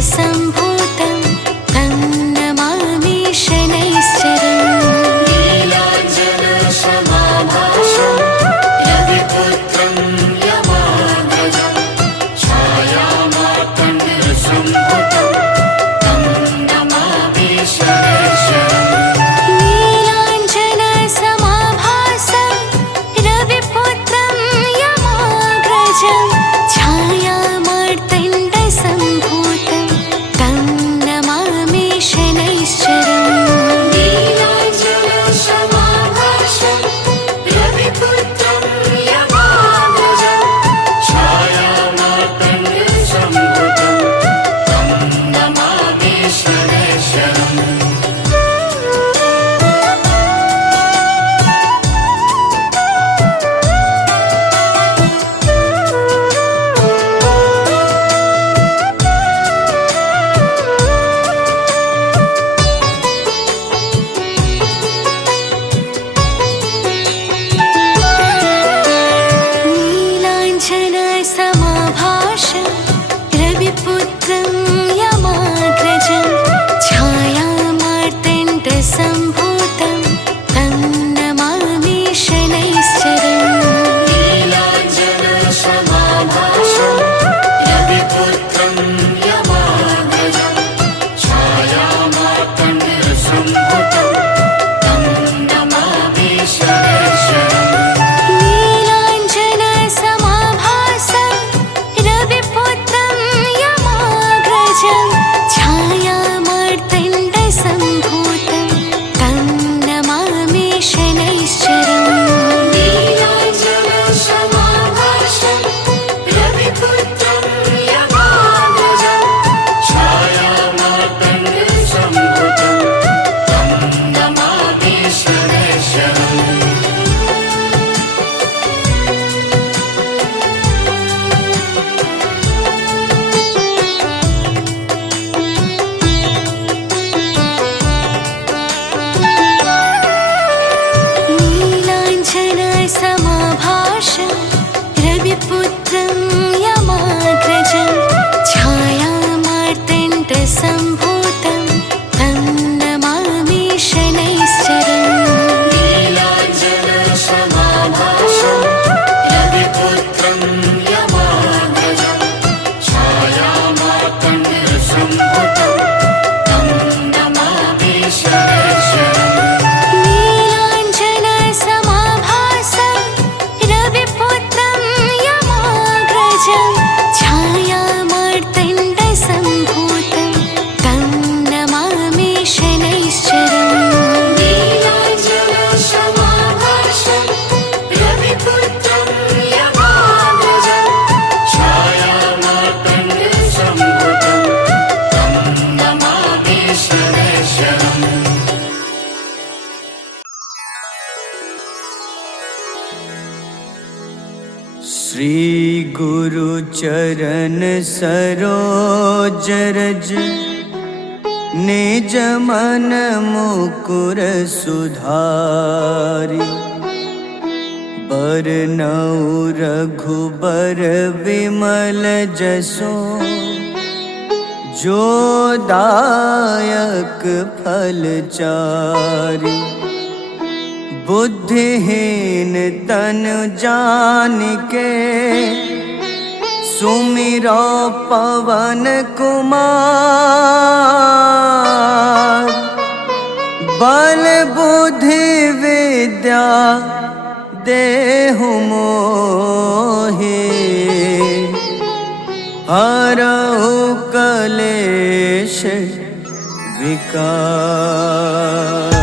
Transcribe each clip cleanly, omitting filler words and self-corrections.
सम्भूतं तं नमामि शनैश्चरम्। नीलाञ्जनसमाभासं रविपुत्रं यमाग्रजं छायामार्तण्डसम्भुतं तं नमामि शनैश्चरम्। नीलाञ्जनसमाभासं रविपुत्रं यमाग्रजं छायामार्तण्डसम्भूतं तं नमामि शनैश्चरम्। नीलाञ्जनसमाभासं रविपुत्रं यमाग्रजं छायामार्तण्डसम्भुतं तं नमामि शनैश्चरम्। नीलाञ्जनसमाभासं रविपुत्रं यमाग्रजं छायामार्तण्डसम्भूतं तं नमामि शनैश्चरम्। नीलाञ्जनसमाभासं रविपुत्रं यमाग्रजं छायामार्तण्डसम्भुतं तं नमामि शनैश्चरम्। नीलाञ्जनसमाभासं रविपुत्रं यमाग्रजं छायामार्तण्डसम्भूतं तं नमामि शनैश्चरम्। नीलाञ्जनसमाभासं रविपुत्रं यमाग्रजं छायामार्तण्डसम्भुतं तं नमामि शनैश्चरम्। नीलाञ्जनसमाभासं रविपुत्रं यमाग्रजं छायामार्तण्डसम्भूतं तं नमामि शनैश्चरम्। नीलाञ्जनसमाभासं रविपुत्रं यमाग्रजं छायामार्तण्डसम्भुतं तं नमामि शनैश्चरम्। नीलाञ्जनसमाभासं रविपुत्रं यमाग्रजं छायामार्तण्डसम्भूतं तं नमामि शनैश्चरम्। नीलाञ्जनसमाभासं रविपुत्रं यमाग्रजं छायामार्तण्डसम्भुतं तं नमामि शनैश्चरम्। श्री गुरु चरण सरोज रज निज मन मुकुर सुधारि बरनउँ रघुबर विमल जसो जो दायक फल चारि। बुद्धिहीन तनु जानिके सुमिरो पवन कुमार। बल बुद्धि विद्या देहु मोहि हरहु कलेश विकार।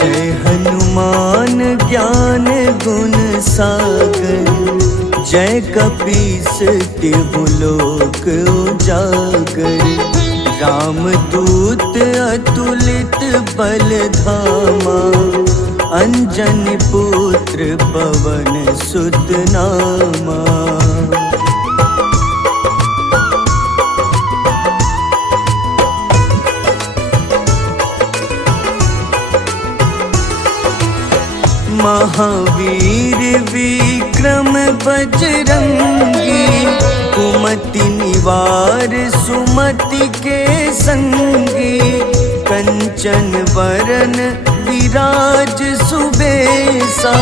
जय हनुमान ज्ञान गुण सागर जय कपीस तिहु लोक उजागर। रामदूत अतुलित बल धामा अंजनी पुत्र पवन सुत नामा। महावीर विक्रम बजरंगी, कुमति निवार सुमति के संगी। कंचन वरन विराज सुबेसा,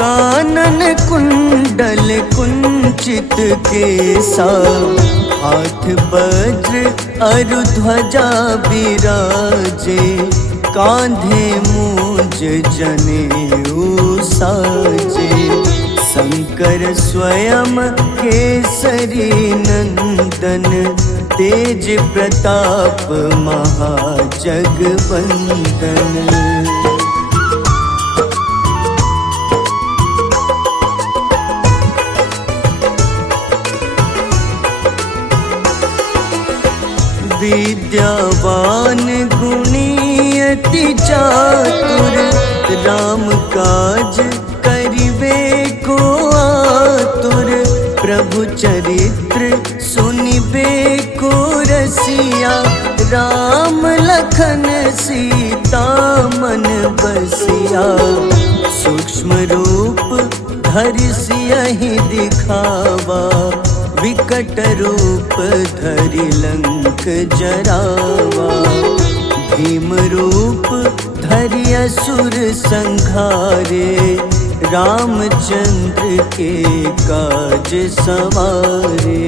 कानन कुंडल कुंचित केसा। हाथ वज्र अरु ध्वजा बिराजे, कांधे मूंज जनेऊ साजे। शंकर स्वयं केसरी नंदन, तेज प्रताप महाजगवंदन। विद्यावान गुणी अति चातुर, राम काज करिबे को आतुर। प्रभु चरित्र सुनिबे को रसिया, राम लखन सीता मन बसिया। सूक्ष्म रूप धरि सियहि दिखावा, विकट रूप धरि लंक जरावा। भीम रूप धरि असुर संहारे, रामचंद्र के काज सवारे।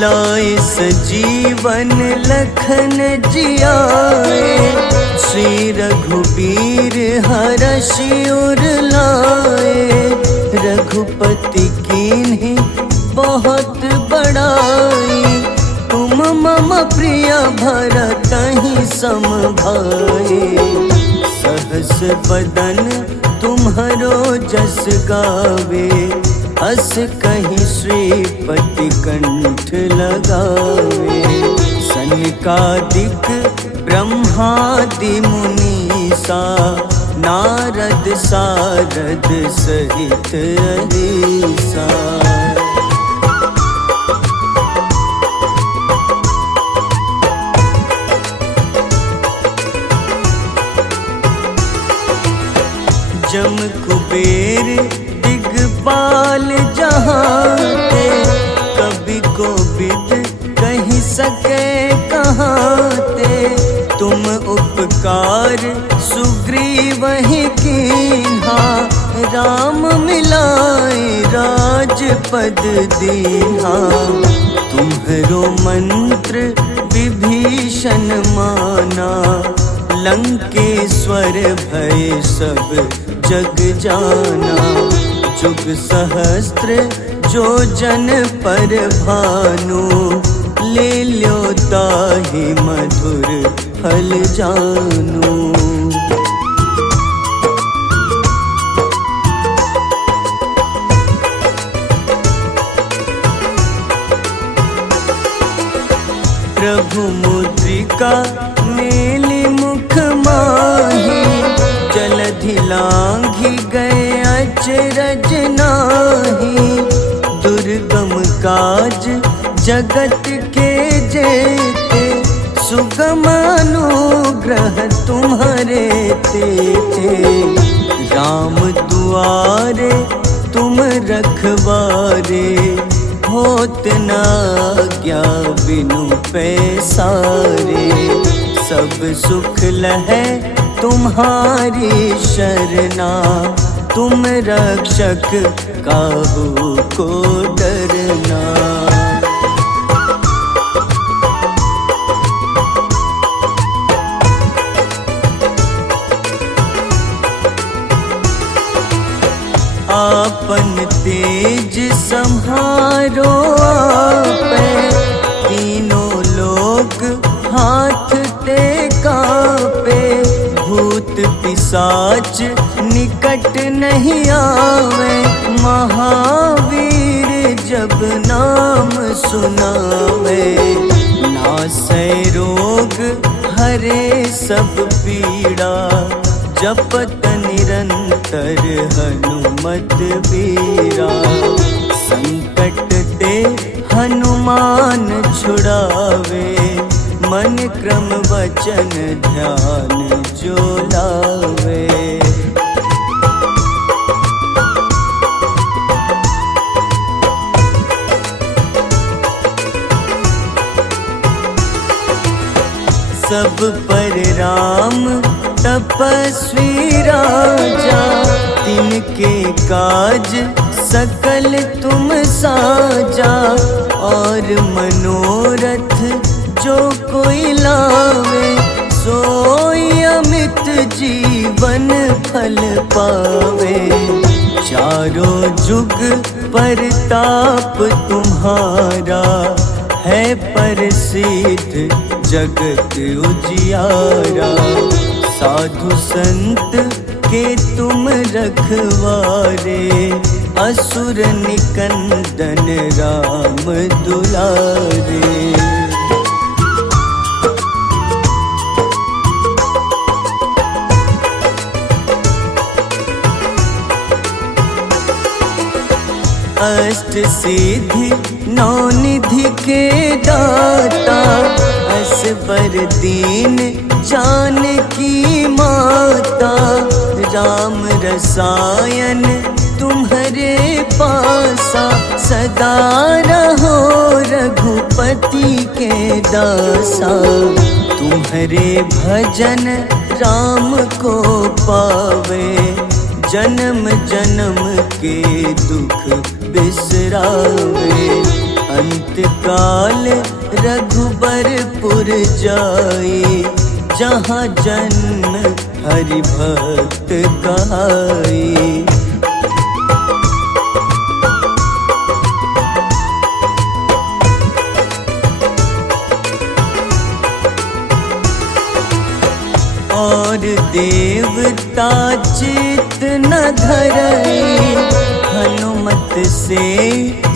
लाए सजीवन लखन जियाए, श्री रघुबीर हरषि उर लाए। रघुपति कीन्ही बहुत बड़ाई, तुम मम प्रिय भरतहि सम भाई। सहस बदन तुम्हरो जस गावे, अस कहीं श्रीपति कंठ लगावे। सनकादिक ब्रह्मादि मुनीसा, नारद सारद सहित अहिसा। जम कुबेर दिगपाल जहाँते, कवि कोविद कहि सके कहाँते। तुम उपकार सुग्रीवहि कीन्हा, राम मिलाए राजपद दीन्हा। तुम्हरो मंत्र विभीषण माना, लंकेश्वर भय सब जग जाना। जुग सहस्त्र जो जन पर भानु, ले ल्यो ताहि मधुर फल जानू। प्रभु मुद्रिका मेलि मुख माही, जलधि लांघि गए अचरज नाही। दुर्गम काज जगत के जेते, सुगम अनुग्रह तुम्हारे तेते। राम दुआरे तुम रखवारे, होत न आज्ञा बिनु पैसारे। सब सुख लहै तुम्हारी शरणा, तुम रक्षक काहू को डरना। आपन तेज सम्हारो आपै, तीनों लोक हाथ ते कांपे। भूत पिशाच निकट नहीं आवे, महावीर जब नाम सुनावे, नासै रोग हरे सब पीड़ा, जपत निरंतर हनुमत बीरा। संकट ते हनुमान छुड़ावे, मन क्रम वचन ध्यान जो लावे। सब पर राम तपस्वी राजा, तिनके काज सकल तुम साजा। और मनोरथ जो कोई लावे, सोई अमित जीवन फल पावे। चारों जुग परताप तुम्हारा, है प्रसिद्ध जगत उजियारा। साधु संत के तुम रखवारे, असुर निकंदन राम दुलारे। अष्ट सिद्धि नौ निधि के दाता, असबर दीन जानकी माता। राम रसायन तुम्हारे पासा, सदा रहो रघुपति के दासा। तुम्हारे भजन राम को पावे, जन्म जन्म के दुख बिसरावे। अंत काल रघुबरपुर जाई, जहाँ जन्म हरि भक्त कहाई। और देवता चित न धरई, हनुमत से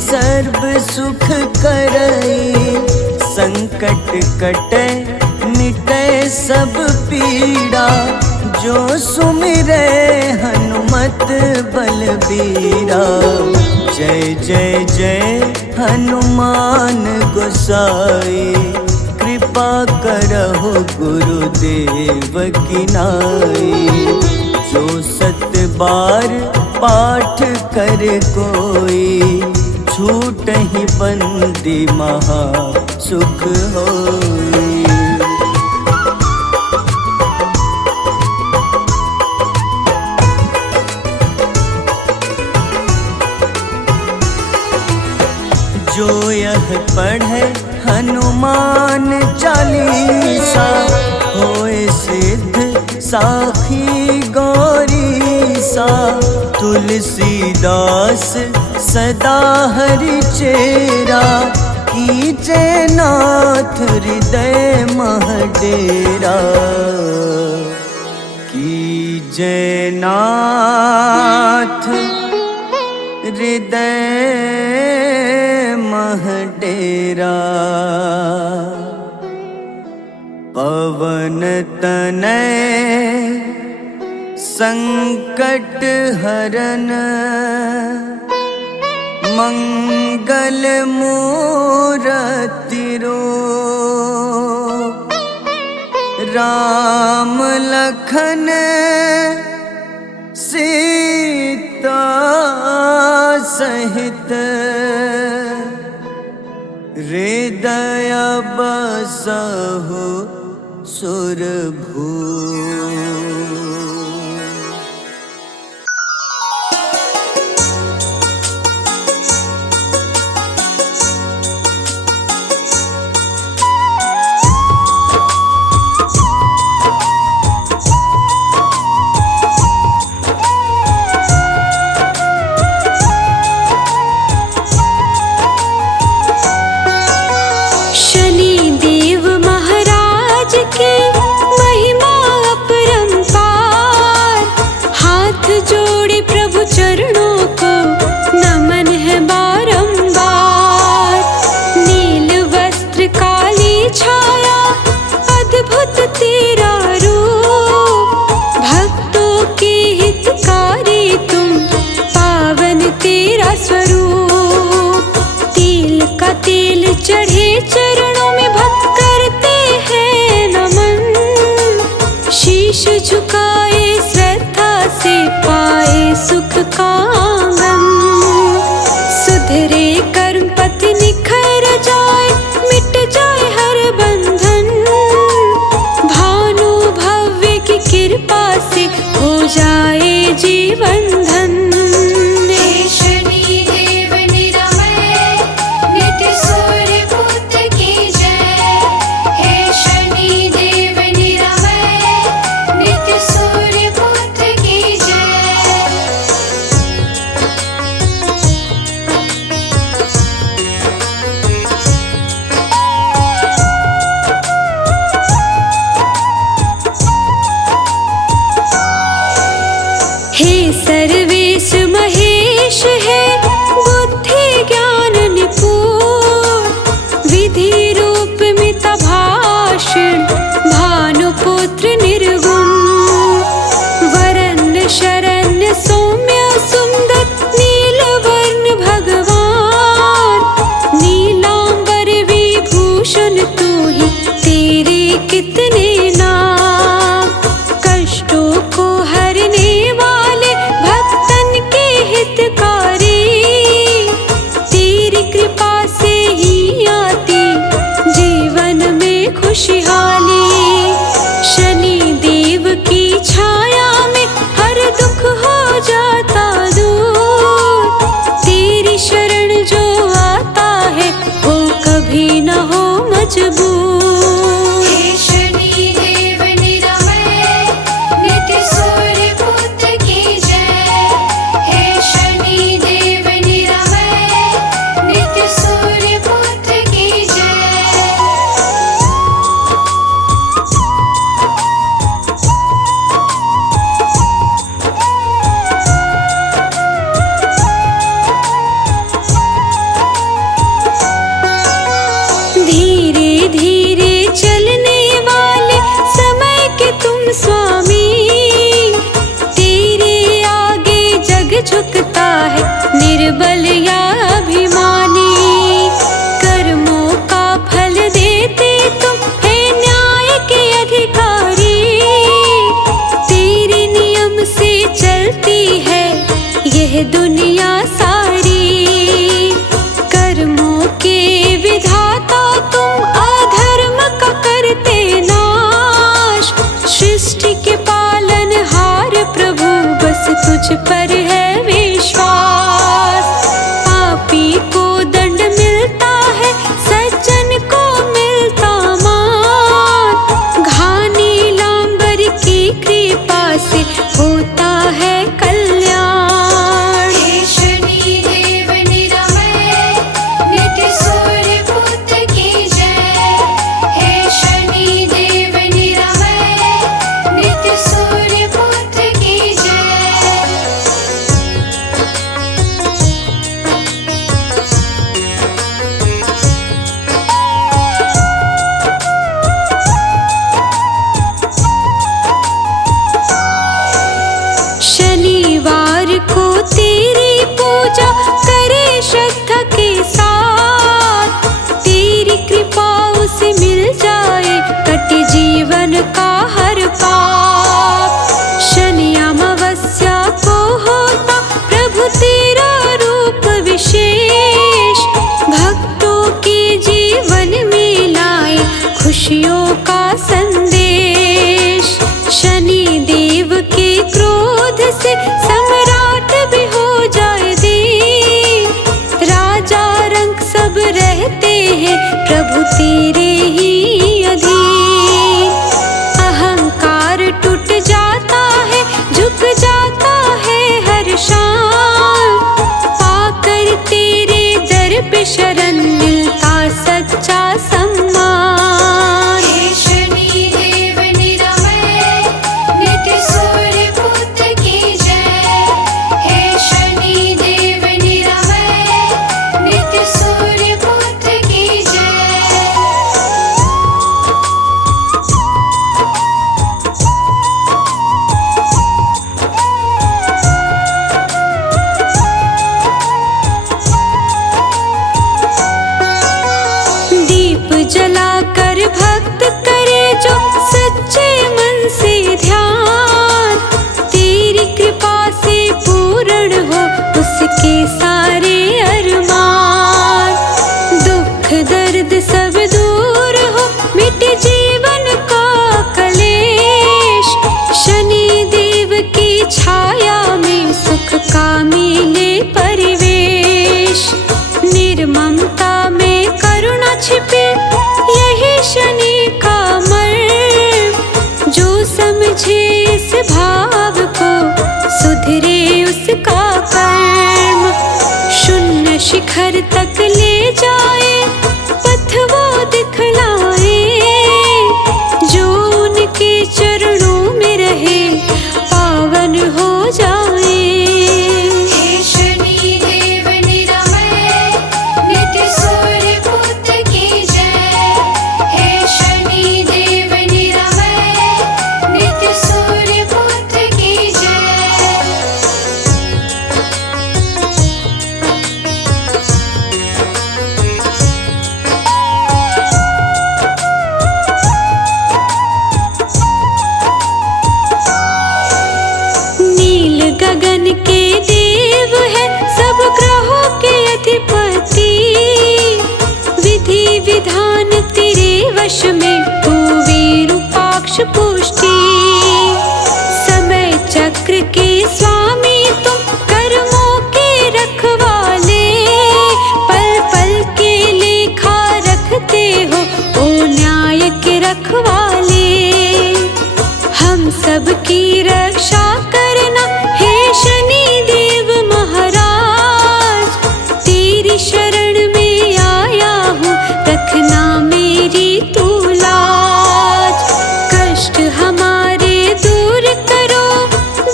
सर्व सुख करई। संकट कटे मिटे सब पीड़ा, जो सुमिरे हनुमत बलबीरा। जय जय जय हनुमान गोसाई, कृपा करहु गुरुदेव की नाई। जो सत बार पाठ कर कोई, छूटहि बंदी महा सुख होई। जो यह पढ़े हनुमान चालीसा, होए सिद्ध साखी गौरीसा। तुलसीदास सदा हरि चेरा, कीजे नाथ हृदय मह डेरा। कीजे नाथ हृदय मह डेरा। पवन तनय संकट हरन, मंगल मूरति रूप। राम लखन सीता सहित, हृदय बसहु सुरभूप। शनि देव महाराज की महिमा अपरंपार। मजबूर। हे शनि देव निरामय नित्य सूर्य पुत्र की जय। हे शनि देव निरामय नित्य सूर्य पुत्र की जय। धीरे धीरे चलने वाले समय के तुम स्वामी, तेरे आगे जग झुकता है निर्बल या अभिमानी। कर्मों का फल देते तुम है न्याय के अधिकारी, तेरे नियम से चलती है यह दुनिया सारी। कर्मों के विधाता तुम अधर्म का करते नाश, सृष्टि के पालनहार प्रभु बस तुझ पर है विश्वास। पापी को दंड मिलता है सज्जन को मिलता मान, घानी लांबर की कृपा से होता है कल्याण। हे शनि देव निरामय नित्य सूर्य पुत्र की जय। हे शनि देव निरामय नित्य सूर्य पुत्र की जय। शनिवार को तेरी पूजा करे श्रद्धा के साथ, तेरी कृपा उसे मिल जाए कटे जीवन का हर पाप। शनि अमावस्या को होता प्रभु तेरा रूप विशेष, भक्तों के जीवन में लाए खुशियों का संदेश। शनि देव के क्रोध से सम्राट भी हो जाए दीन, राजा रंक सब रहते हैं प्रभु तेरे ही अधीन। अहंकार टूट जाता है झुक जाता है हर शान, पाकर तेरे दर पे शरण मिलता सच्चा सम्मान। हे शनि देव निरामय नित्य सूर्य पुत्र की जय। हे शनि देव निरामय नित्य सूर्य पुत्र की जय। दीप जलाकर भक्त करे जो सच्चे मन से ध्यान, तेरी कृपा से पूर्ण हो उसके सारे अरमान। दुख दर्द सब दूर हो मिटे जीवन का कलेश, शनि देव की छाया में सुख का मिले परिवेश। निर्ममता में करुणा छिपे यही शनि का मर्म, जो समझे इस भाव को सुधरे उसका कर्म। शून्य शिखर तक ले जाए पथ वो दिखलाए, जो उनके चरणों में रहे पावन हो जाए। हे शनि देव निरामय नित्य सूर्य पुत्र की जय। हे शनि देव निरामय नित्य सूर्य पुत्र की जय। हो रखवाले। हम सबकी रक्षा करना हे शनि देव महाराज, तेरी शरण में आया हूँ, रखना मेरी तू लाज। कष्ट हमारे दूर करो,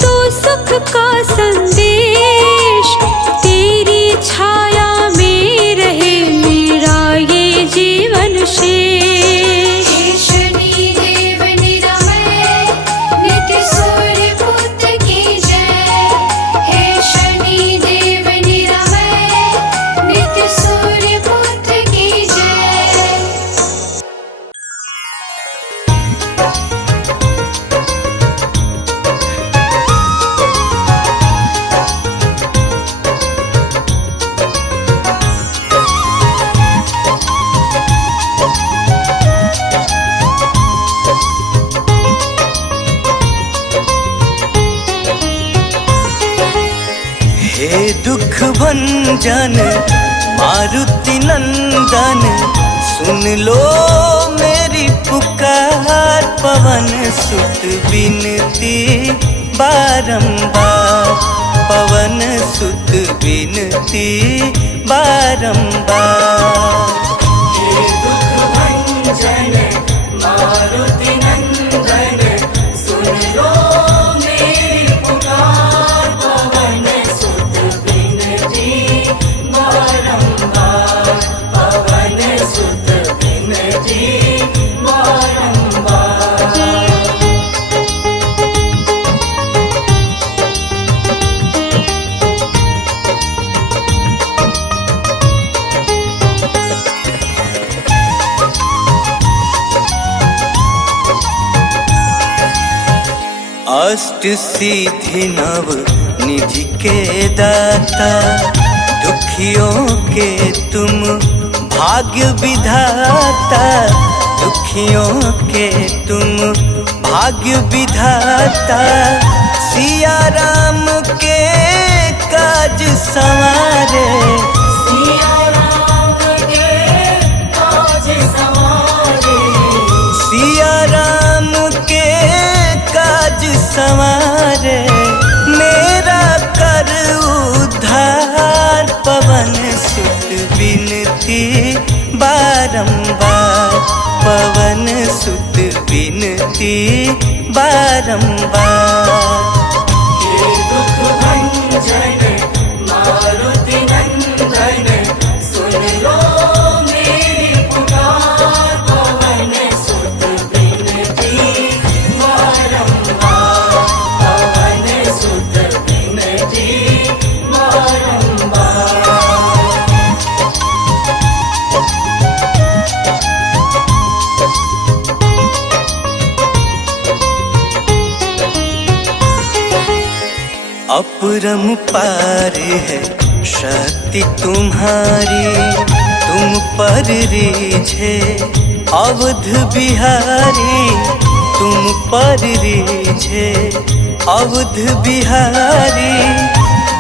दो सुख का संदेश, तेरी छाया में रहे मेरा ये जीवन शेष। हे शनि देव निरामय, नित्य सूर्य पुत्र की जय। हे शनि देव निरामय, नित्य सूर्य पुत्र की जय। हे दुख भंजन मारुति नंदन, सुन लो मेरी पुकार। पवन सुत बिनती बारंबार, पवन सुत बिनती बारंबार। हे दुख भंजन मारुति नंदन, सुन लो मेरी पुकार। पवन सुत बिनती बारंबार, पवन सुत बिनती बारंबार। अष्ट सिद्धि नव निधि के दाता, दुखियों के तुम भाग्य विधाता। दुखियों के तुम भाग्य विधाता, सिया राम के काज संवारे। सिया राम के काज संवारे, सिया राम के काज संवारे। मेरा कर उद्धार, पवन सुत बिनती बारंबार, पवन सुत बिनती बारंबार। हे दुख भंजन मारुति नंदन, सुन लो मेरी पुकार। पवन सुत बिनती बारंबार, पवन सुत बिनती बारंबार। अपरंपार है शक्ति तुम्हारी, तुम पर रीझे अवध बिहारी। तुम पर रीझे अवध बिहारी,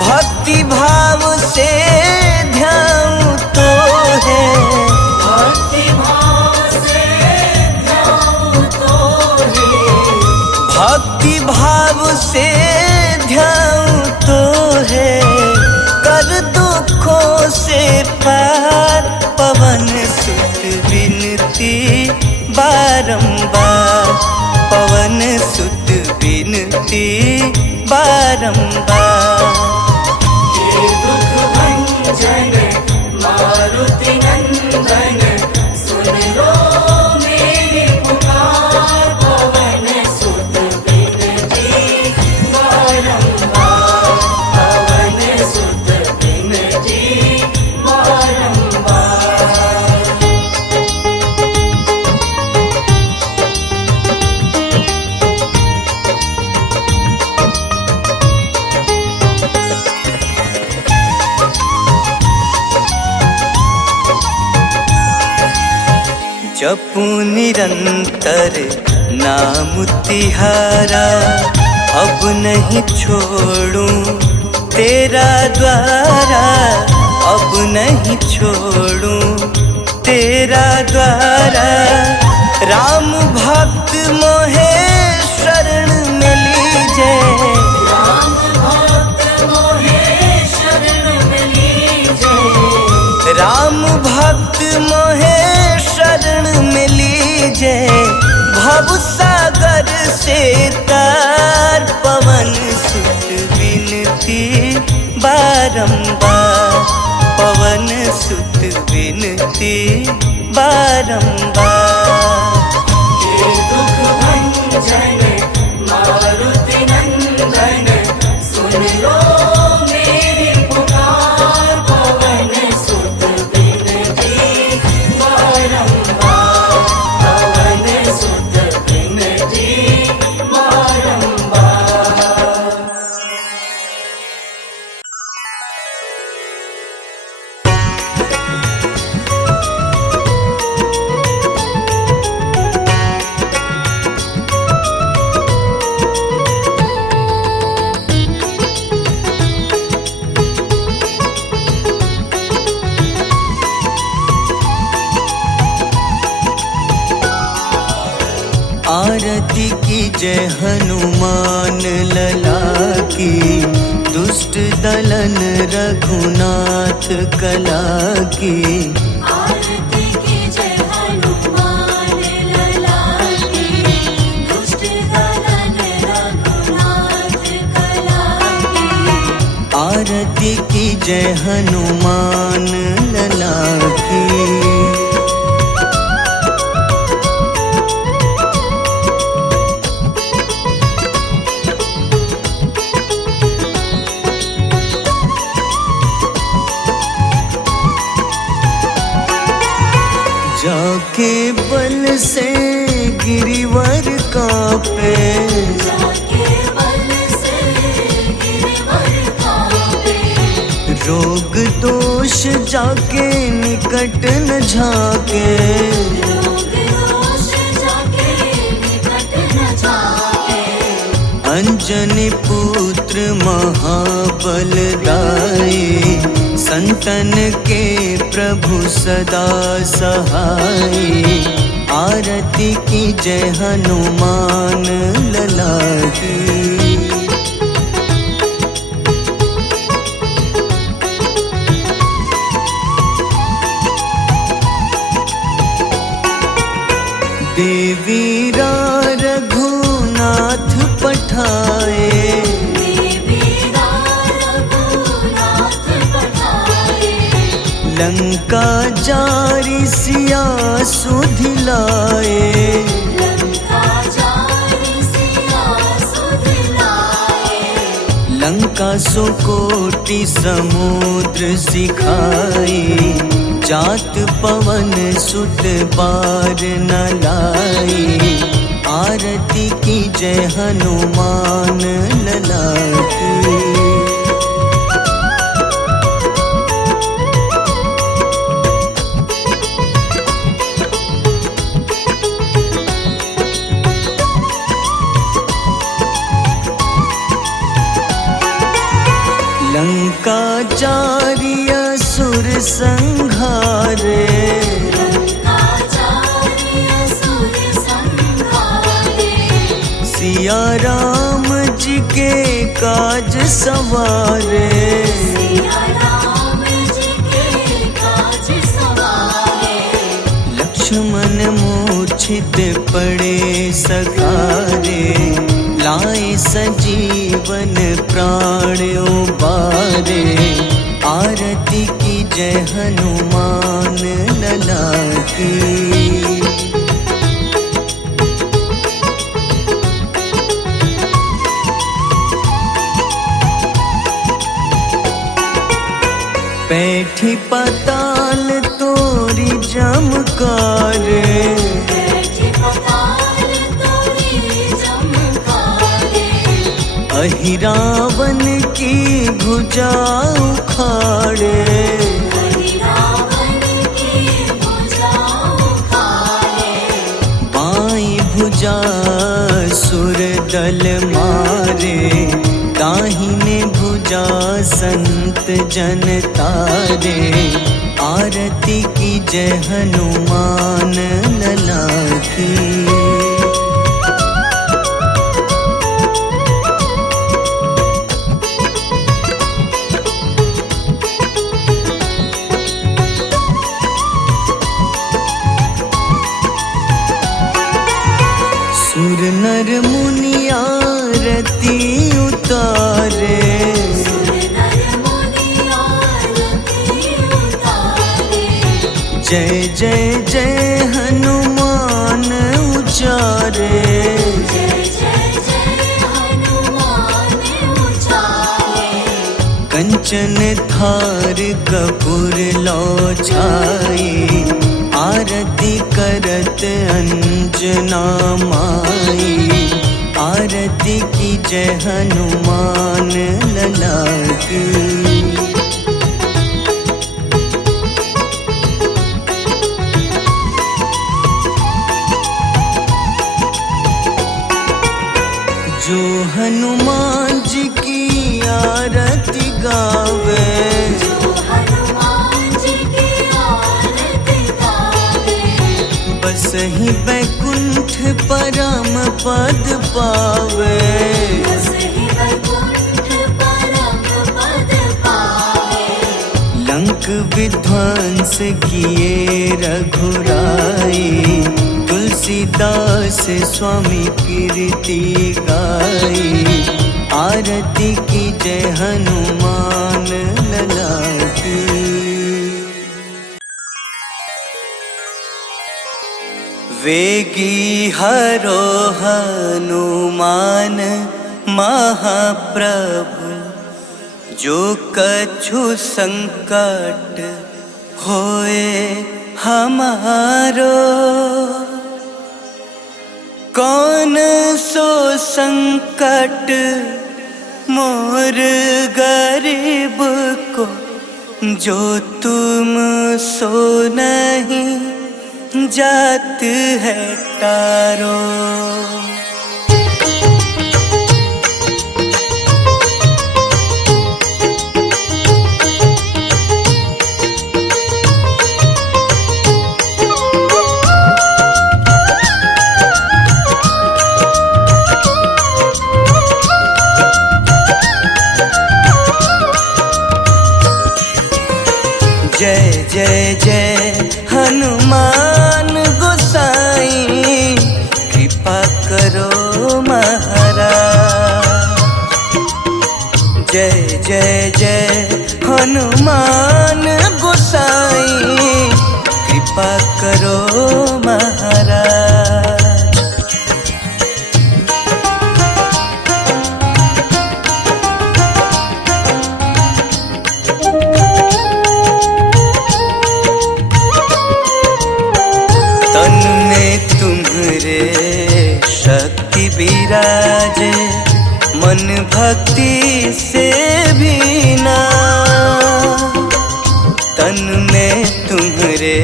भक्ति भाव से ध्यान तो है। भक्ति भाव से ध्यान तो है, भक्ति भाव से ध्यान तो है। कर दुखों से पार, पवन सुत बिनती बारंबार, पवन सुत बिनती बारंबार। हे दुख भंजन मारुति नंदन, सुन लो मेरी पुकार। पवन सुत बिनती बारंबार, पवन सुत बिनती बारंबार। जपू निरंतर नाम तिहारा, अब नहीं छोड़ूं तेरा द्वारा। अब नहीं छोड़ूं तेरा द्वारा। राम भक्त मोहे शरण में लीजे। राम भक्त मोहे शरण में लीजे। राम भक्त मोहे शरण में लीजे। भव सागर से तार पवन सुत विनती बारंबार। पवन सुत विनती बारंबार। हे दुख भंजन मारुति नंदन, सुन लो मेरी पुकार। पवन सुत विनती बारंबार। पवन सुत विनती बारंबार। आरती की जय हनुमान लला की। दुष्ट दलन रघुनाथ कला की। आरती की जय हनुमान लला की। दुष्ट दलन रघुनाथ कला की। आरती की जय हनुमान लला की। जाके बल से गिरिवर कांपे। जाके बल से गिरिवर कांपे। रोग दोष जाके निकट न झाके। रोग दोष जाके निकट न जाके। अंजनी पुत्र महाबल दाई। संतन के प्रभु सदा सहाय। आरती की जय हनुमान लला की। देवीरा रघुनाथ पठाए। देवीरा रघुनाथ पठाए। लंका जारी सिया सुधिलाए। लंका जारी सिया सुधिलाए। लंका सुकोटि समुद्र सिखाई। जात पवन सुत बार न लाई। आरती की जय हनुमान लला की। लंका जारी असुर संघारे। लंका जारी असुर संघारे। सिया राम जी के काज सवारे। सिया राम जी के काज सवारे। लक्ष्मण मूर्छित पड़े सखारे। लाए सजीवन प्राण उबारे। आरती की जय हनुमान लला की। बैठी पाताल तोरी जमकारे। बैठी पाताल तोरी जमकारे। अहिरावन की भुजा उखाड़े। रावण की भुजा उखाड़े। बाईं भुजा सुर दल मारे। दाहिने भुजा संत जन तारे। आरती की जय हनुमान लला की। नर मुनि आरती उतारे। नर मुनि आरती उतारे। जय जय जय हनुमान उचारे। जय जय जय हनुमान उचारे। कंचन थार कपूर लो छाई, आरती करत अंजना माई। आरती की जय हनुमान लला की। जो हनुमान जी की आरती गावे, जो हनुमान जी की आरती गावे। बस ही बैकुंठ परम पद पावे। बस ही वैकुंठ परम पद पावे। लंक विध्वंस किए रघुराई, तुलसीदास स्वामी कीर्ति गाई। आरती की जय हनुमान लला की। वेगी हरो हनुमान महाप्रभु, जो कछु संकट होए हमारो। कौन सो संकट मोर गरीब को, जो तुम सो नहीं जात है टारो। जय जय जय हनुमान गोसाई, कृपा करो महाराज। जय जय जय हनुमान गोसाई, कृपा करो महाराज। तन में तुम्हारे शक्ति विराजे, मन भक्ति से भीना। तन में तुम्हारे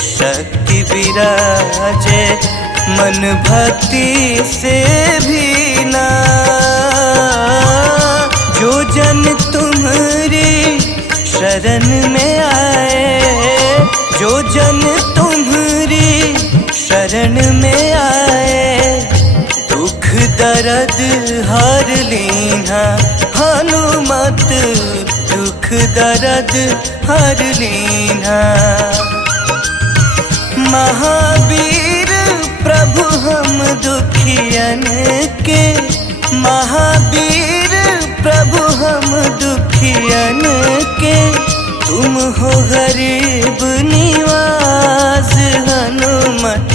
शक्ति विराजे, मन भक्ति से भीना। जो जन तुम्हारी शरण में आए, जो जन तुम्हारी शरण में आए। दुख दर्द हर लीना हनुमत, दुख दर्द हर लीना। महावीर प्रभु हम दुखियन के, महावीर प्रभु हम दुखियन के। तुम हो गरीब निवास हनुमत,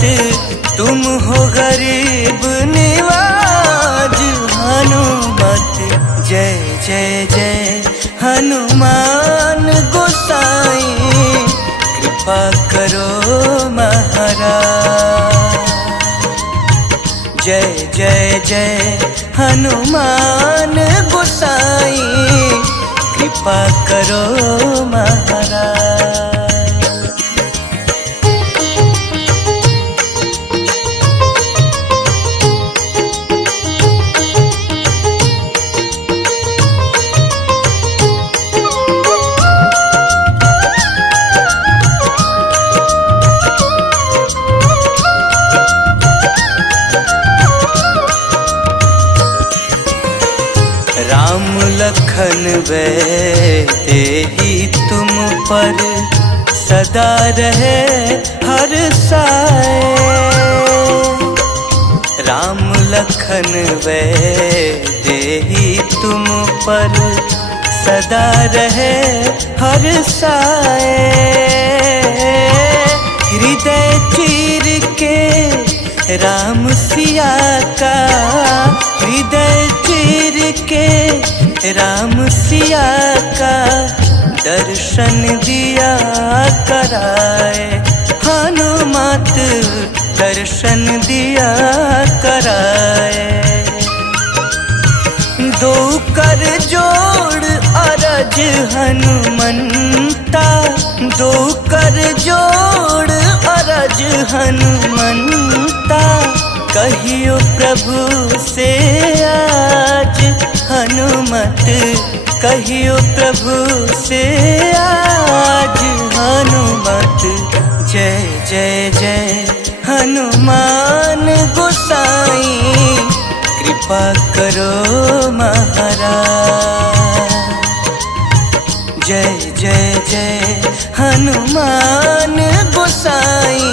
तुम हो गरीब निवास हनुमत। जय जय जय हनुमान गोसाई, कृपा करो महाराज। जय जय जय हनुमान गोसाई, कृपा करो महाराज। राम लखन तेहि तुम पर सदा रहे हर साए। राम लखन वे देही तुम पर सदा रहे हर साए। हृदय चीर के राम सिया का, हृदय चीर के राम सिया का दर्शन दिया कराए। हनुमत दर्शन दिया कराए। दो कर जोड़ अरज हनुमंता, दो कर जोड़ अरज हनुमंता। कहियो प्रभु से आज हनुमत, कहियो प्रभु से आज हनुमत। जय जय जय हनुमान गोसाई, कृपा करो महाराज। जय जय जय हनुमान गोसाई,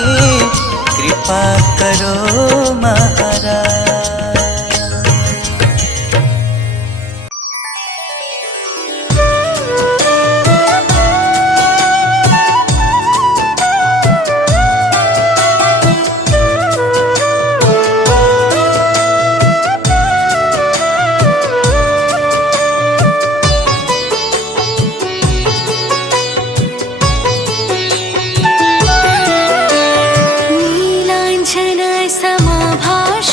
कृपा करो महाराज। नीलाञ्जन समाभाष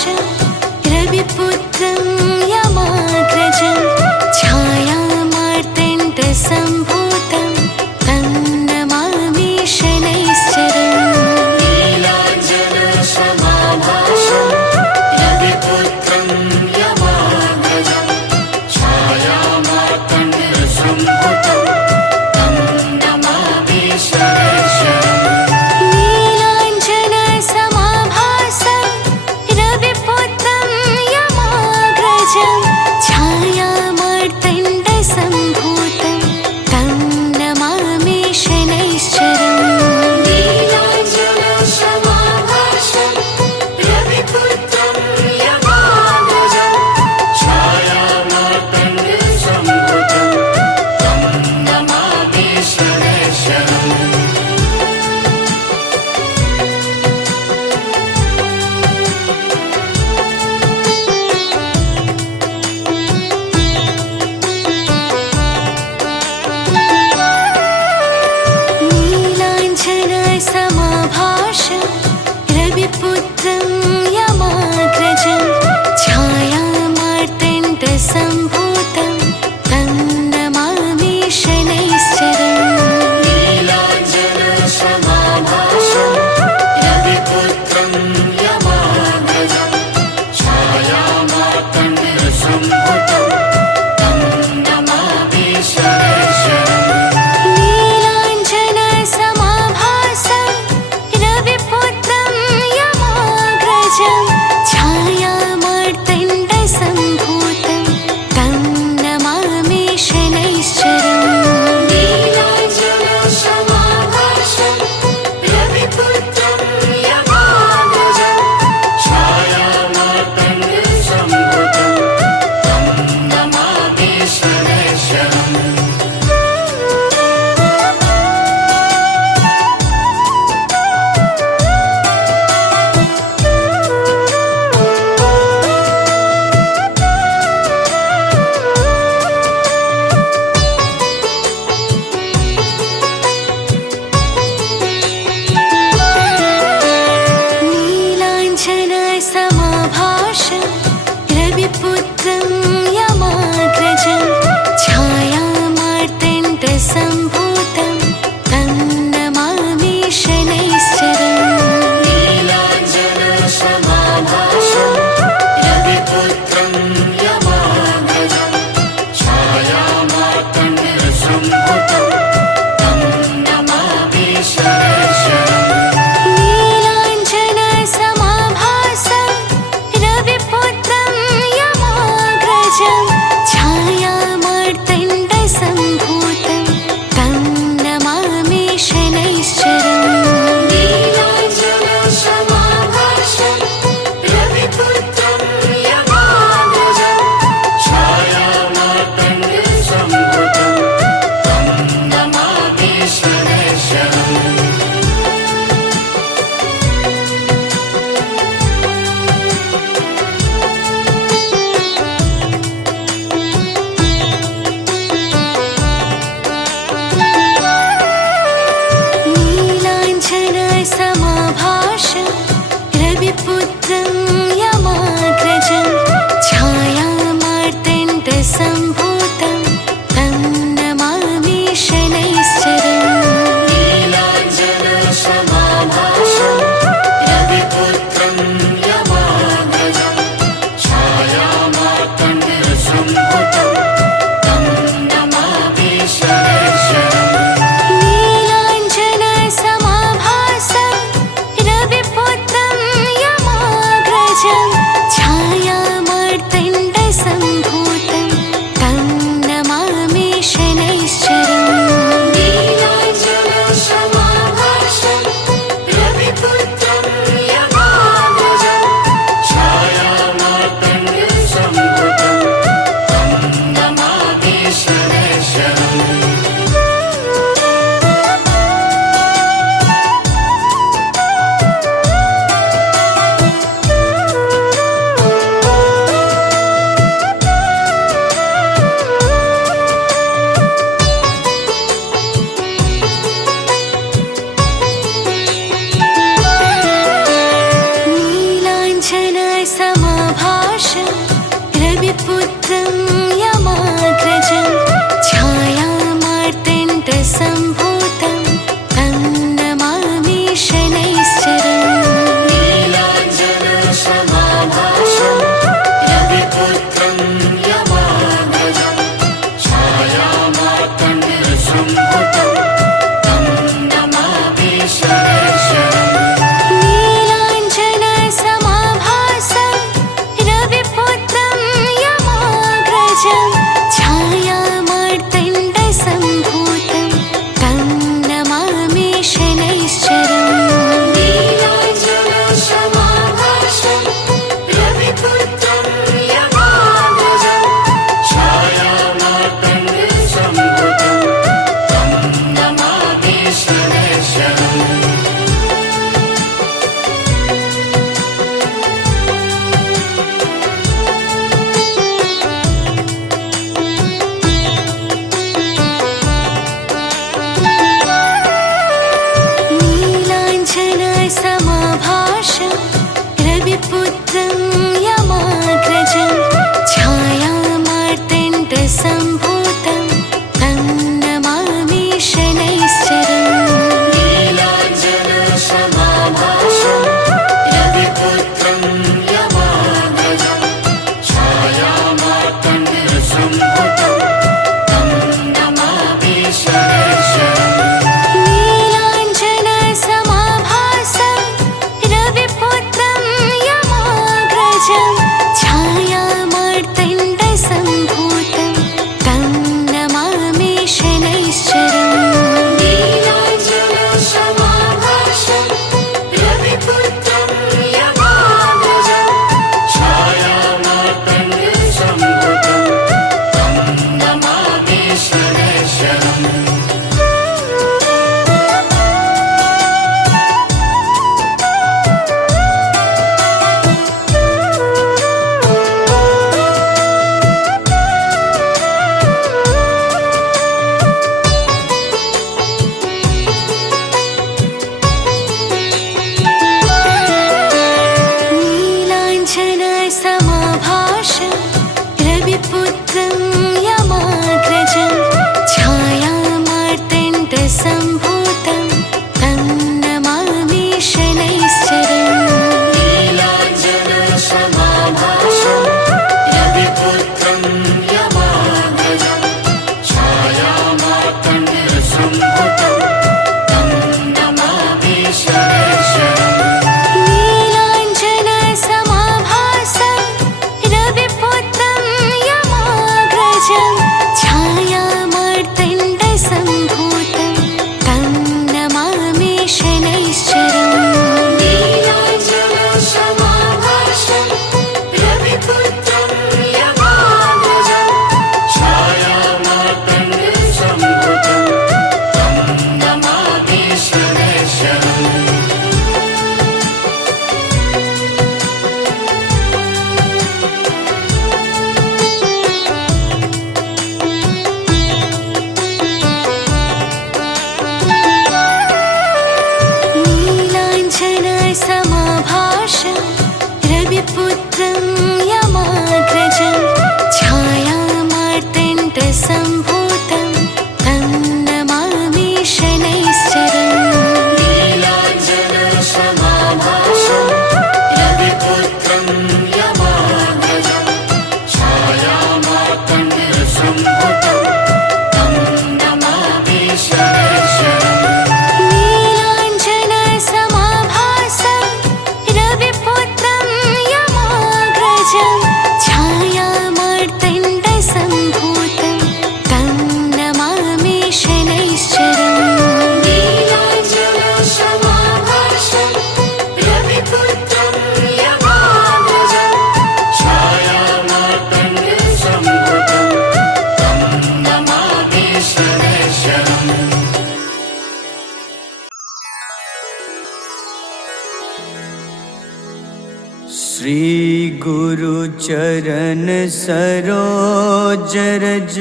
श्री गुरु चरण सरोज रज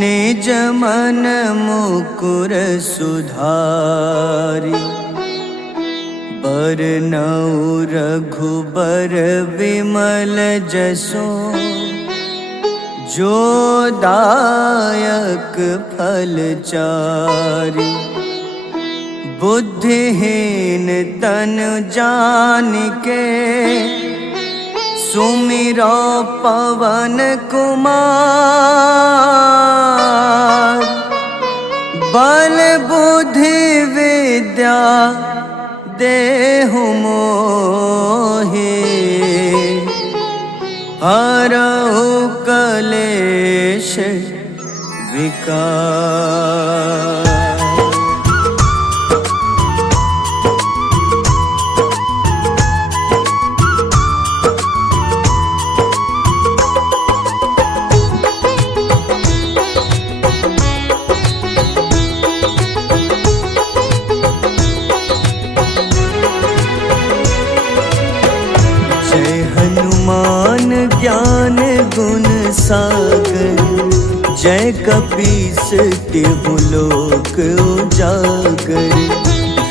निज मन मुकुर सुधारि बरनउँ रघुबर विमल जसो जो दायक फल चारि बुद्धिहीन तन जानिके सुमिरो पवन कुमार बल बुद्धि विद्या देहु मोहि हरहु कलेश विकार। हनुमान ज्ञान गुण सागर जय कपीस तिहु लोक उजागर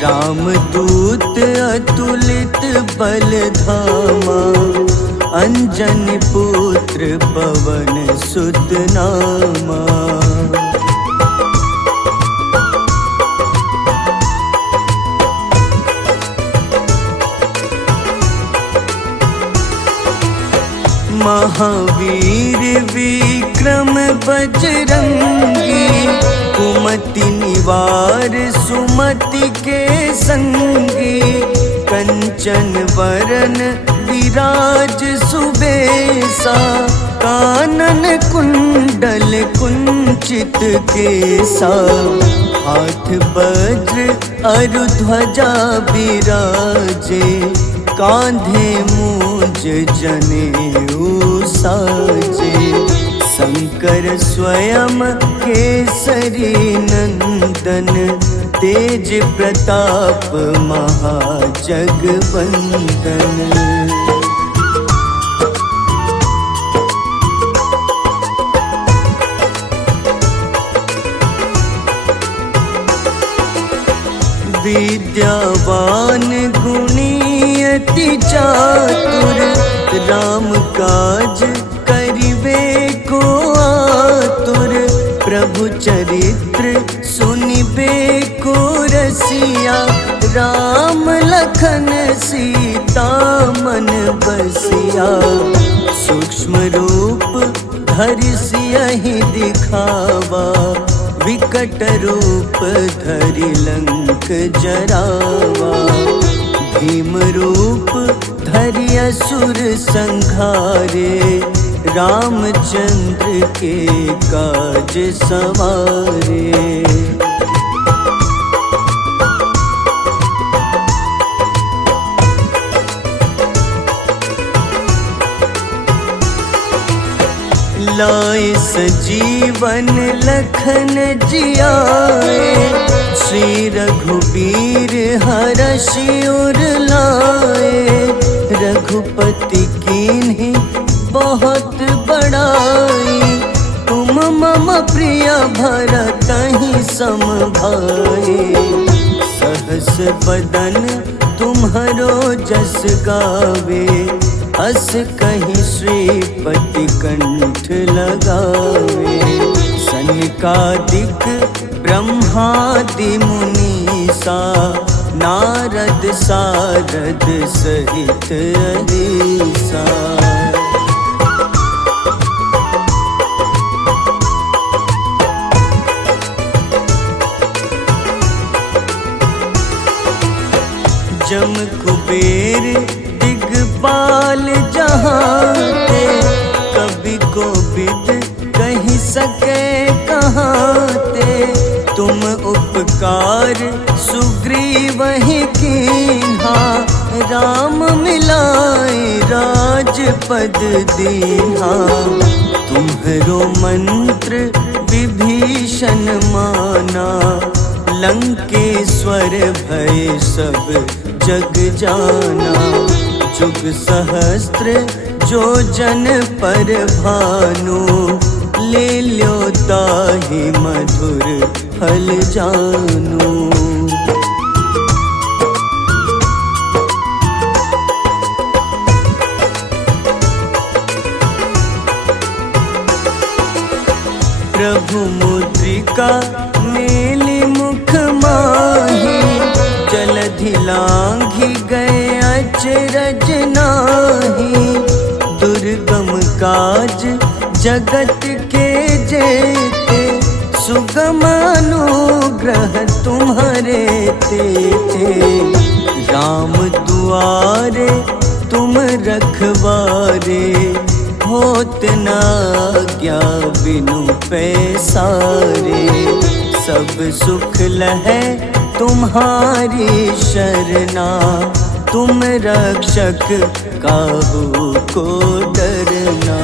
रामदूत अतुलित बल धामा अंजनी पुत्र पवन सुत नामा। महावीर विक्रम बजरंगी कुमति निवार सुमति के संगी कंचन वरन विराज सुबेसा कानन कुंडल कुंचित केसा हाथ वज्र अरु ध्वजा बिराजे कांधे मूंज जनेऊ साजे शंकर स्वयं केसरी नंदन तेज प्रताप महाजगवंदन। विद्यावान गुणी अति चातुर राम काज करिबे को आतुर प्रभु चरित्र सुनिबे को रसिया राम लखन सीता मन बसिया सूक्ष्म रूप धरि सियहि दिखावा विकट रूप धरि लंक जरावा भीम रूप धरि असुर संहारे रामचंद्र के काज सवारे। लाए सजीवन लखन जियाए श्री रघुबीर हरषि उर लाए रघुपति कीन्ही बहुत बड़ाई तुम मम प्रिय भरतहि सम भाई सहस बदन तुम्हरो जस गावे अस कहीं श्रीपति कंठ लगावे सनकादिक ब्रह्मादि मुनीसा नारद सारद सहित अहिसा। जम कुबेर दिगपाल जहाते कभी कोविद कहीं सके कहाते तुम उपकार सुग्रीव ही कीन्हा राम मिलाए राजपद दीन्हा तुम्हरो मंत्र विभीषण माना लंकेश्वर भय सब जग जाना जुग सहस्त्र जो जन पर भानु, ले ल्यो ताहि मधुर फल जानू। प्रभु मुद्रिका मेली मुख माही, जलधि लांघि गए अचरज नाही। दुर्गम काज जगत के जेते, सुगम अनुग्रह तुम्हारे तेते। राम दुआरे तुम रखवारे, होत न आज्ञा बिनु पैसारे। सब सुख लहै तुम्हारी शरणा, तुम रक्षक काहू को डरना।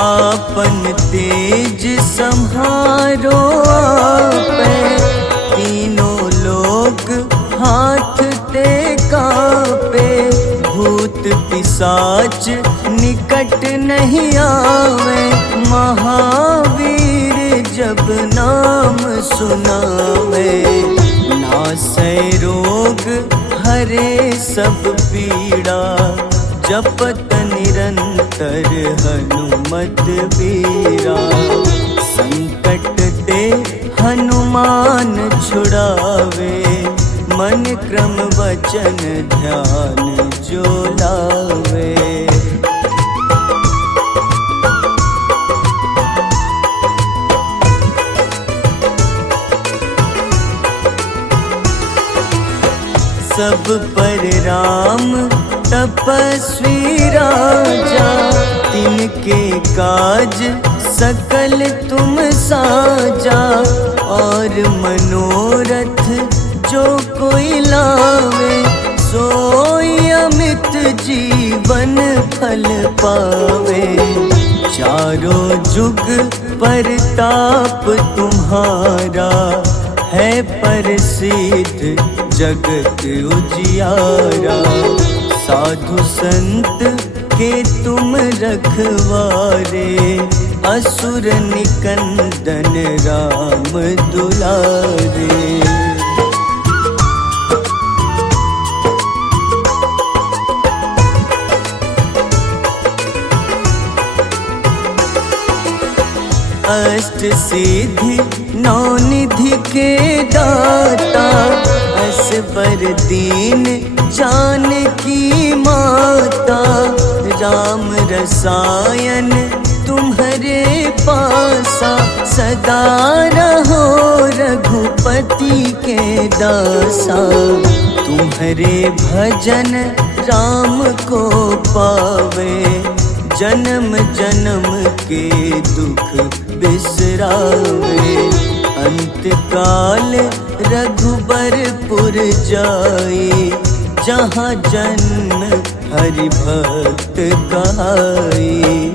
आपन तेज सम्हारो आपै, तीनों लोक हाथ ते कापे। भूत पिशाच निकट नहीं आवे, महावीर जब नाम सुनावे। नासै रोग हरे सब पीड़ा, जपत निरंतर हनुमत बीरा। संकट ते हनुमान छुड़ावे, मन क्रम वचन ध्यान जो लावे। सब पर राम तपस्वी राजा, तिनके काज सकल तुम साजा। और मनोरथ जो कोई लावे, सोई अमित जीवन फल पावे। चारों जुग परताप तुम्हारा, है प्रसिद्ध जगत उजियारा। साधु संत के तुम रखवारे, असुर निकंदन राम दुलारे। अष्ट सिद्धि नौ निधि के दाता, असबर दीन जानकी माता। राम रसायन तुम्हारे पासा, सदा रहो रघुपति के दासा। तुम्हारे भजन राम को पावे, जन्म जन्म के दुख बिसरावे। अंत काल रघुबरपुर जाई, जहाँ जन्म हरि भक्त कहाई।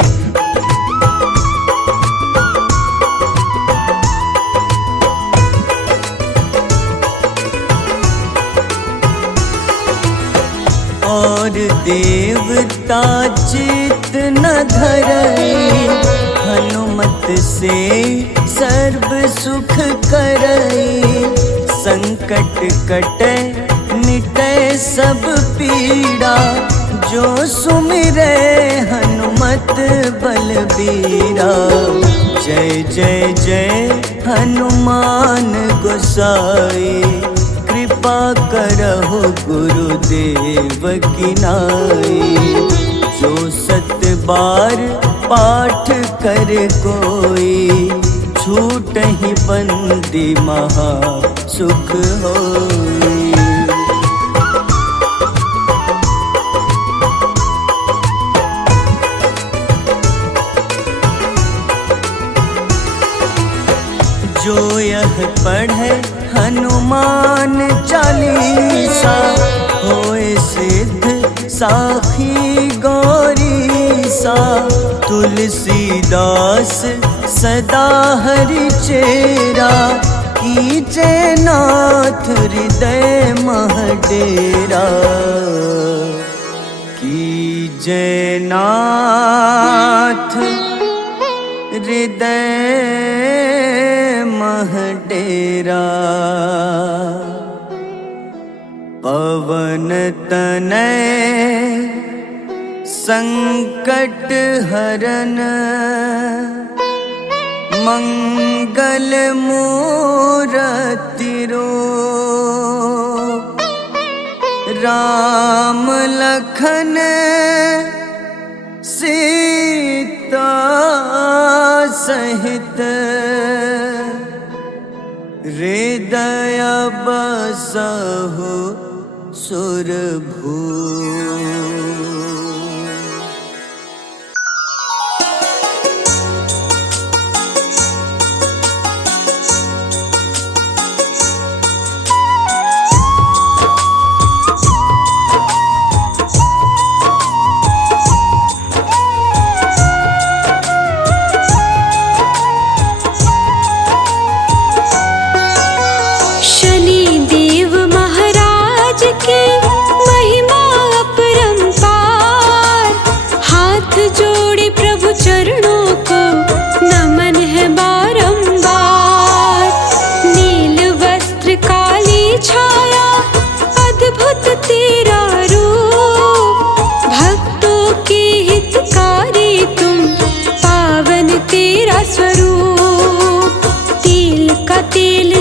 और देवता चित न धरई, हनुमत से सर्व सुख करई। संकट कटे मिटे सब पीड़ा, जो सुमिरे हनुमत बलबीरा। जय जय जय हनुमान गोसाई, कृपा करहु गुरुदेव की नाई। जो 7 बार पाठ करे कोई, छूटहि बंदी महा सुख होई। जो यह पढ़े हनुमान चालीसा, होए सिद्ध साखी गौरीसा। तुलसीदास सदा हरि चेरा, कीजे नाथ हृदय मह डेरा। कीजे नाथ हृदय मह डेरा। पवन तनय संकट हरन, मंगल मूरति रूप। राम लखन सीता सहित, हृदय बसहु सुरभूप।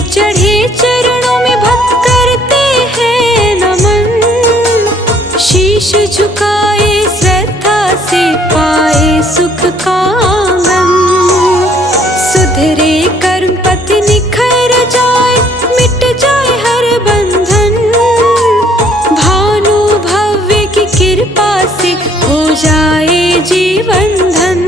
चढ़े चरणों में भक्त करते हैं नमन। शीश झुकाए श्रद्धा से पाए सुख का आंगन। सुधरे कर्म पथ निखर जाए, मिट जाए हर बंधन। भानु भव्य की कृपा से हो जाए जीवन धन।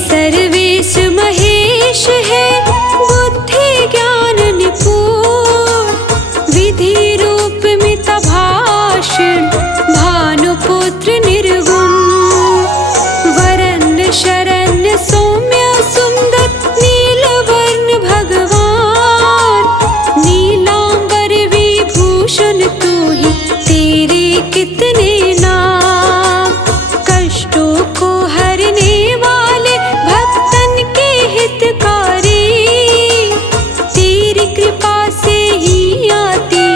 सर्वेश महेश है बुद्धि ज्ञान निपुण। विधि रूप मित भाषण भानुपुत्र निर्गुण। वरन्न शरण्य सौम्य सुंदर नीलवर्ण भगवान। नीलांबर विभूषण तू ही, तेरे कितने नाम। कष्टों को हरने तेरी कृपा से ही आती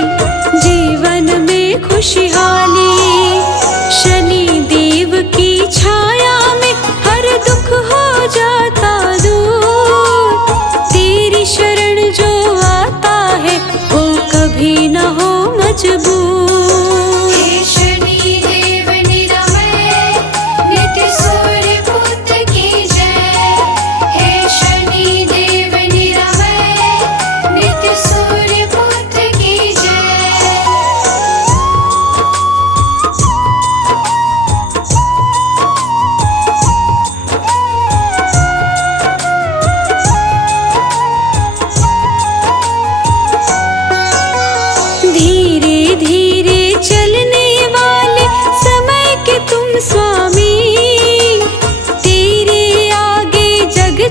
जीवन में खुशहाली। शनि देव की छाया में हर दुख हो जाता दूर। तेरी शरण जो आता है वो कभी न हो मजबूर।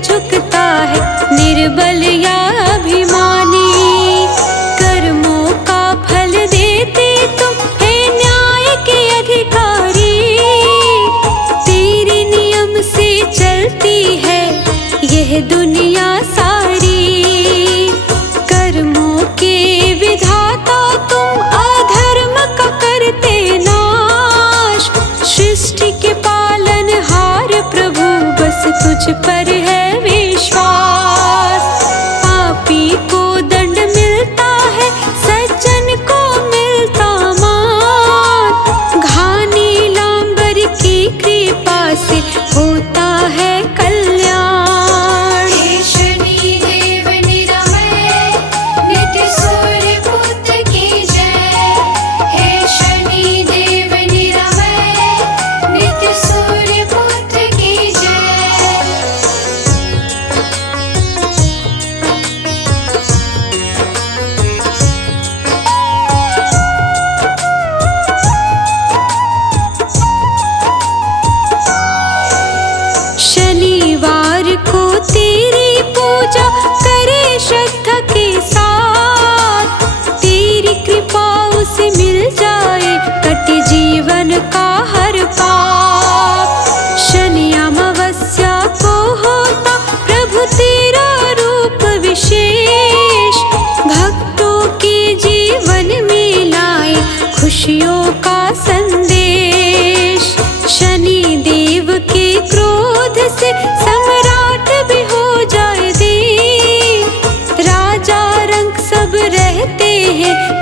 झुकता है निर्बल या अभिमानी। कर्मों का फल देते तुम है न्याय के अधिकारी। तेरे नियम से चलती है यह दुनिया सारी। कर्मों के विधाता तुम अधर्म का करते नाश। सृष्टि के पालनहार प्रभु बस तुझ पर है विश्वास।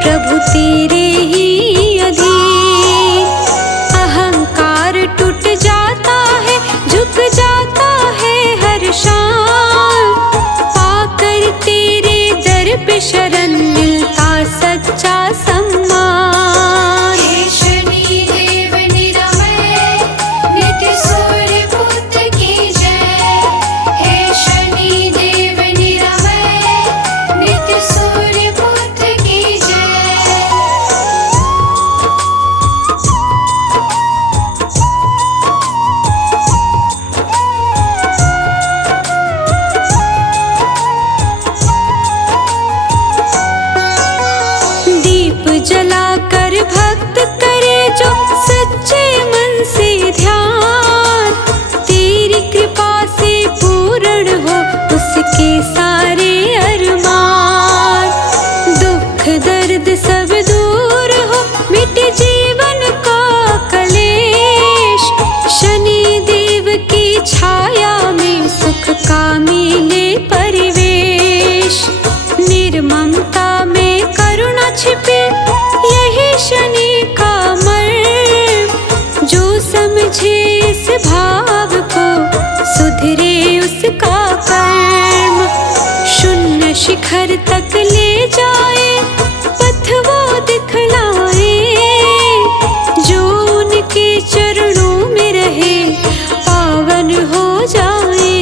प्रभु तेरे ही अधीन। अहंकार टूट जाता है, झुक जाता है हर शान। पाकर तेरे दर पे शरण मिलता सच्चा सम्मान। हे शनि देव निरामय, नित्य सूर्य पुत्र की जय। हे शनि देव निरामय, नित्य सूर्य पुत्र की जय। दीप जलाकर भक्त करे जो सच्चे मन से ध्यान। तेरी कृपा से पूर्ण हो उसके सारे अरमान। दुख दर्द सब दूर हो, मिट जीवन का कलेश। शनि देव की छाया में सुख का मिले परिवेश। निर्ममता में करुणा छिपे, यही शनि का मर्म। जो समझे इस भाव को, सुधरे उसका कर्म। शून्य शिखर तक ले जाए, पथ वो दिखलाए। जो उनके चरणों में रहे, पावन हो जाए।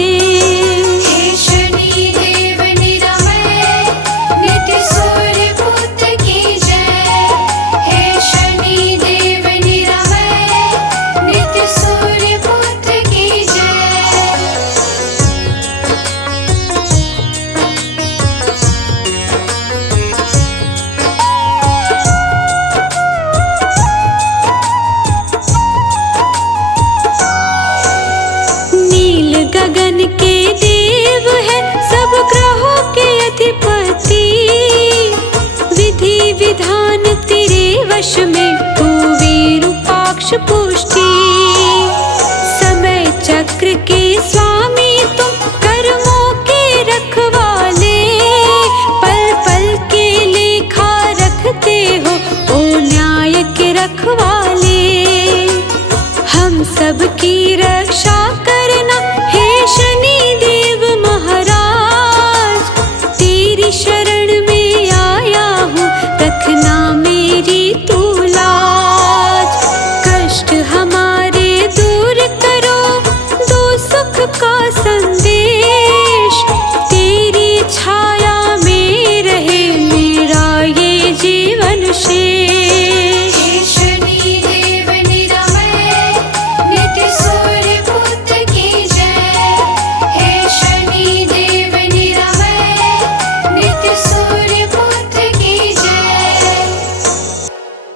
हे शनि देव निरामय, नित्य सूर्य पुत्र की जय। हे शनि देव निरामय, नित्य सूर्य पुत्र की जय। नील गगन के देव है, सब ग्रहों के अधिपति। विधि विधान तेरे वश में, तू विरूपाक्ष पुष्टि।